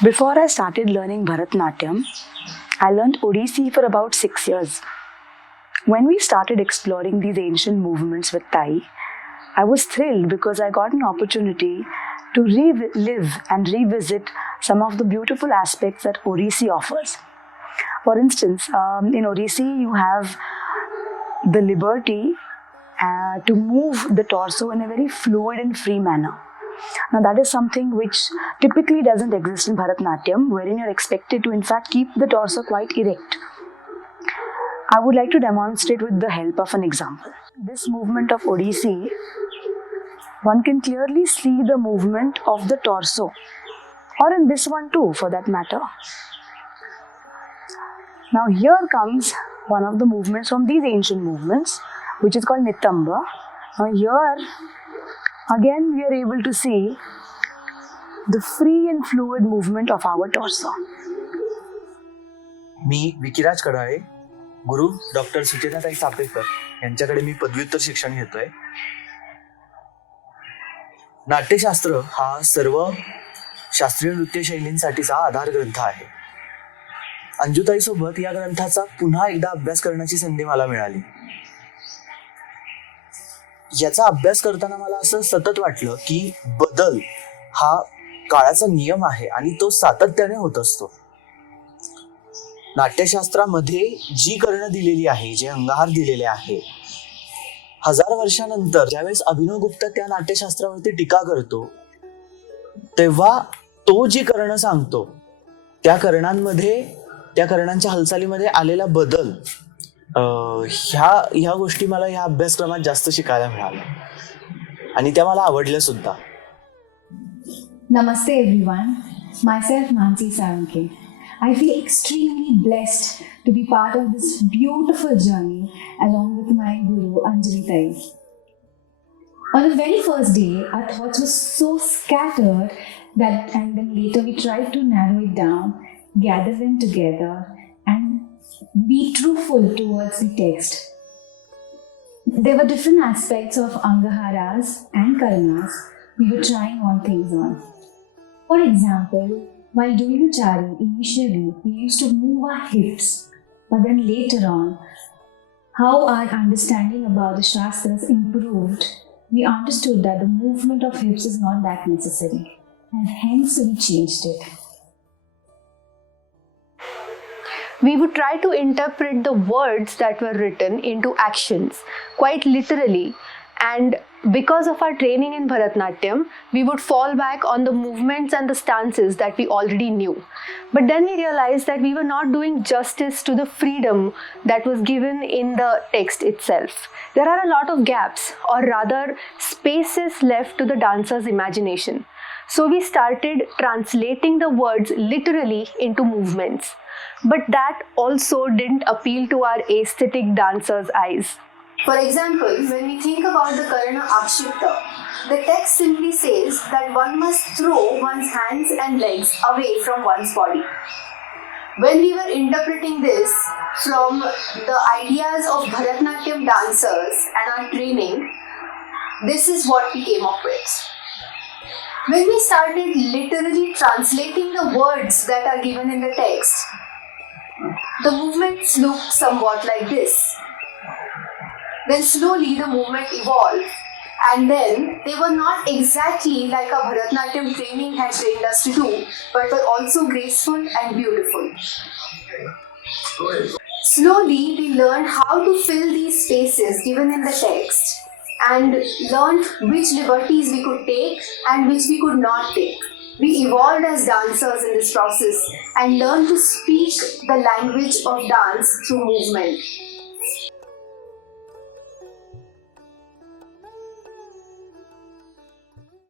Before I started learning Bharatnatyam, I learned Odissi for about 6 years. When we started exploring these ancient movements with Thai, I was thrilled because I got an opportunity to relive and revisit some of the beautiful aspects that Odissi offers. For instance, in Odissi, you have the liberty to move the torso in a very fluid and free manner. Now, that is something which typically doesn't exist in Bharatnatyam, wherein you're expected to, in fact, keep the torso quite erect. I would like to demonstrate with the help of an example. This movement of Odissi, one can clearly see the movement of the torso, or in this one too, for that matter. Now, here comes one of the movements from these ancient movements, which is called Nitamba. Now, here again, we are able to see the free and fluid movement of our torso. Me विकिराज Kadale, Guru doctor सुचेताताई सापेकर यांच्याकडे मी पदव्युत्तर शिक्षण घेतोय. नाट्यशास्त्र हा सर्व शास्त्रीय नृत्य शैलींसाठीचा आधार ग्रंथ आहे. अंजुताई सोबत या ग्रंथाचा पुन्हा एकदा अभ्यास करण्याची संधी मला मिळाली. याचा अभ्यास करताना मला असं सतत वाटलं की बदल हा काळाचा नियम आहे आणि तो सातत्याने होत असतो. नाट्यशास्त्रामध्ये जी कर्ण दिलेली आहे, जे अंगहार दिलेले आहे, 1000 वर्षानंतर ज्यावेळेस अभिनव गुप्ता त्या नाट्यशास्त्रावरती टीका करतो तेव्हा तो जी कर्ण सांगतो त्या कर्णांच्या हालचालीमध्ये आलेला बदल, ह्या गोष्टी मला ह्या अभ्यासक्रमात जास्त शिकायला मिळाल्या आणि त्या मला आवडल्या सुद्धा. Namaste everyone, myself Mansi Saranke. I feel extremely blessed to be part of this beautiful journey along with my guru Anjali. On the very first day, our thoughts were so scattered and then later we tried to narrow it down, gather them together and be truthful towards the text. There were different aspects of Angaharas and Karnas we were trying on things on. For example, while doing the chari, initially we used to move our hips, but then later on, how our understanding about the Shastras improved, we understood that the movement of hips is not that necessary, and hence we changed it. We would try to interpret the words that were written into actions, quite literally, and because of our training in Bharatnatyam, we would fall back on the movements and the stances that we already knew. But then we realized that we were not doing justice to the freedom that was given in the text itself. There are a lot of gaps, or rather spaces left to the dancer's imagination. So we started translating the words literally into movements. But that also didn't appeal to our aesthetic dancers' eyes. For example, when we think about the Karana Akshipta, the text simply says that one must throw one's hands and legs away from one's body. When we were interpreting this from the ideas of Bharatnatyam dancers and our training, this is what we came up with. When we started literally translating the words that are given in the text, the movements look somewhat like this. Then slowly the movement evolved, and then they were not exactly like our Bharatnatyam training had trained us to do, but were also graceful and beautiful. Slowly we learned how to fill these spaces given in the text and learned which liberties we could take and which we could not take. We evolved as dancers in this process and learned to speak the language of dance through movement.